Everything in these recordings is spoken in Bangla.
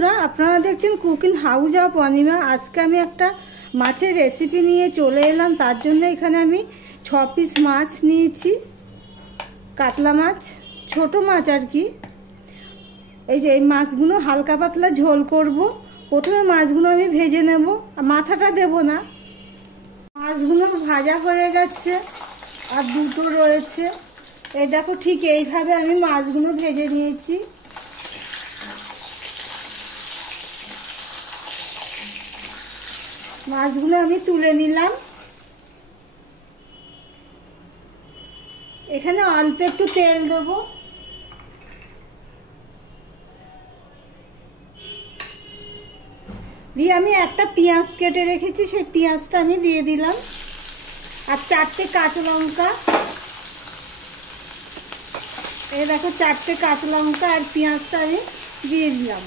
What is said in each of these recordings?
বন্ধুরা, আপনারা দেখছেন কুকিং হাউস অফ অনিমা। আজকে আমি একটা মাছের রেসিপি নিয়ে চলে এলাম। তার জন্য এখানে আমি 6 পিস মাছ নিয়েছি, কাতলা মাছ, ছোট মাছ আর কি। এই যে এই মাছগুলো হালকা পাতলা ঝোল করব। প্রথমে মাছগুলো আমি ভেজে নেব, মাথাটা দেব না। মাছগুলো ভাজা হয়ে গেছে আর দুটো রয়েছে। এই দেখো, ঠিক এইভাবে আমি মাছগুলো ভেজে নিয়েছি। মাছগুলো আমি তুলে নিলাম। এখানে অল্প একটু তেল দেবো, দিয়ে আমি একটা পেঁয়াজ কেটে রেখেছি, সেই পেঁয়াজটা আমি দিয়ে দিলাম। আর 4টে কাঁচা লঙ্কা, এই দেখো 4টে কাঁচা লঙ্কা আর পেঁয়াজটা আমি দিয়ে দিলাম।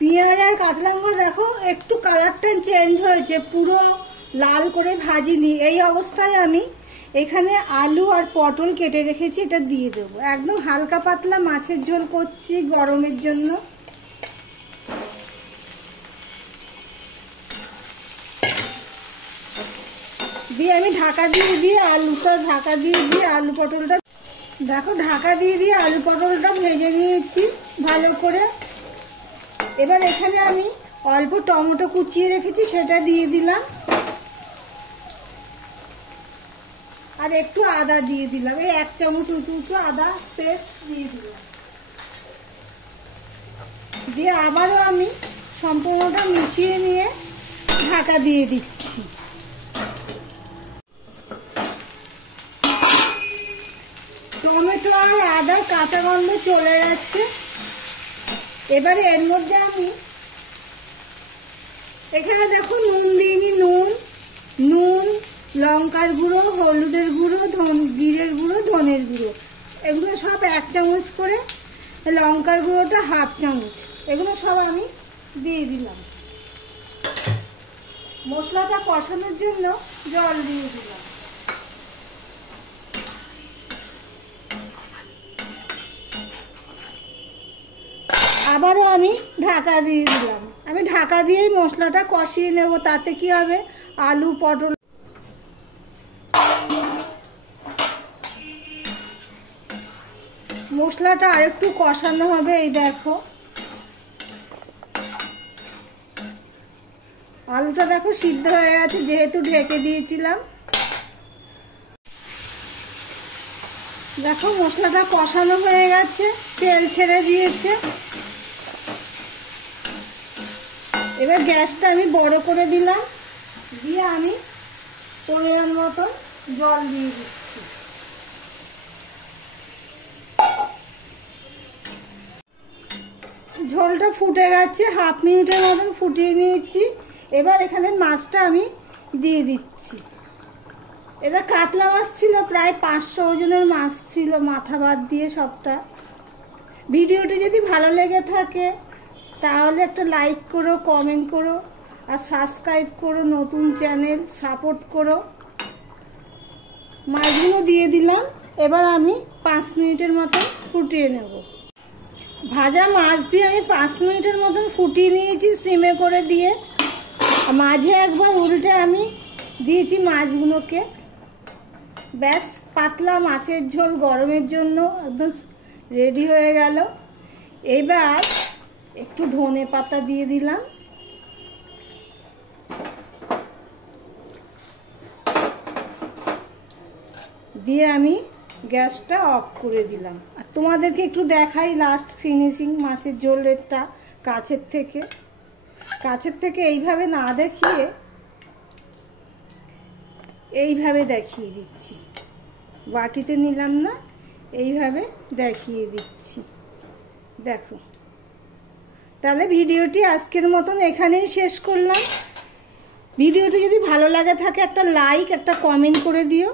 পেঁয়াজ আর কাঁচা লঙ্কা দেখো একটু কালারটা চেঞ্জ হয়েছে, পুরো লাল করে ভাজিনি। এই অবস্থায় আমি এখানে আলু আর পটল কেটে রেখেছি, এটা দিয়ে দেবো। একদম হালকা পাতলা মাছের ঝোল করছি গরমের জন্য। দিয়ে আমি ঢাকা দিয়ে আলুটা ঢাকা দিয়ে আলু পটলটা দেখো ঢাকা দিয়ে আলু পটলটা ভেজে নিয়েছি ভালো করে। এবার এখানে আমি অল্প টমেটো কুচিয়ে রেখেছি, সেটা দিয়ে দিলাম। আর একটু আদা দিয়ে দিলাম, এই 1 চামচ উঁচু আদা পেস্ট দিয়ে দিলাম। দিয়ে আবারও আমি সম্পূর্ণটা মিশিয়ে নিয়ে ঢাকা দিয়ে দিচ্ছি। টমেটো আর আদার কাঁচা গন্ধ চলে যাচ্ছে। এবারে এর মধ্যে আমি এখানে দেখো নুন দিইনি, নুন, লঙ্কার গুঁড়ো, হলুদের গুঁড়ো, জিরের গুঁড়ো, ধনের গুঁড়ো, এগুলো সব 1 চামচ করে, লঙ্কার গুঁড়োটা 1/2 চামচ, এগুলো সব আমি দিয়ে দিলাম। মশলাটা কষানোর জন্য জল দিয়ে দিলাম। আবারও আমি ঢাকা দিয়ে দিলাম। আমি ঢাকা দিয়েই মশলাটা কষিয়ে নেব। তাতে কি হবে, আলু পটল মশলাটা আরেকটু কষানো হবে। এই দেখো আলুটা দেখো সিদ্ধ হয়ে গেছে, যেহেতু ঢেকে দিয়েছিলাম। দেখো মশলাটা কষানো হয়ে গেছে, তেল ছেড়ে দিয়েছে। এবার গ্যাসটা আমি বড় করে দিলাম, দিয়ে আমি পরিমাণ মতো জল দিয়ে দিচ্ছি। ঝোলটা ফুটে গেছে, 1/2 মিনিটের মতন ফুটিয়ে নিয়েছি। এবার এখানে মাছটা আমি দিয়ে দিচ্ছি। এটা কাতলা মাছ ছিল, প্রায় 500 ওজনের মাছ ছিল, মাথা বাদ দিয়ে সবটা। ভিডিওটি যদি ভালো লেগে থাকে তাহলে একটা লাইক করো, কমেন্ট করো আর সাবস্ক্রাইব করো, নতুন চ্যানেল সাপোর্ট করো। মাছগুলো দিয়ে দিলাম। এবার আমি 5 মিনিটের মতন ফুটিয়ে নেব। ভাজা মাছ দিয়ে আমি 5 মিনিটের মতন ফুটিয়ে নিয়েছি সিমে করে দিয়ে। মাঝে একবার উল্টে আমি দিয়েছি মাছগুলোকে। ব্যাস, পাতলা মাছের ঝোল গরমের জন্য একদম রেডি হয়ে গেল। এবার একটু ধনে পাতা দিয়ে দিলাম। দিয়ে আমি গ্যাসটা অফ করে দিলাম। আর তোমাদেরকে একটু দেখাই লাস্ট ফিনিশিং মাছের ঝোলেরটা কাছের থেকে এইভাবে না দেখিয়ে এইভাবে দেখিয়ে দিচ্ছি। বাটিতে নিলাম না, এইভাবে দেখিয়ে দিচ্ছি। দেখো, তাহলে ভিডিওটি আজকের মতন এখানেই শেষ করলাম। ভিডিওটি যদি ভালো লাগে থাকে একটা লাইক, একটা কমেন্ট করে দিও।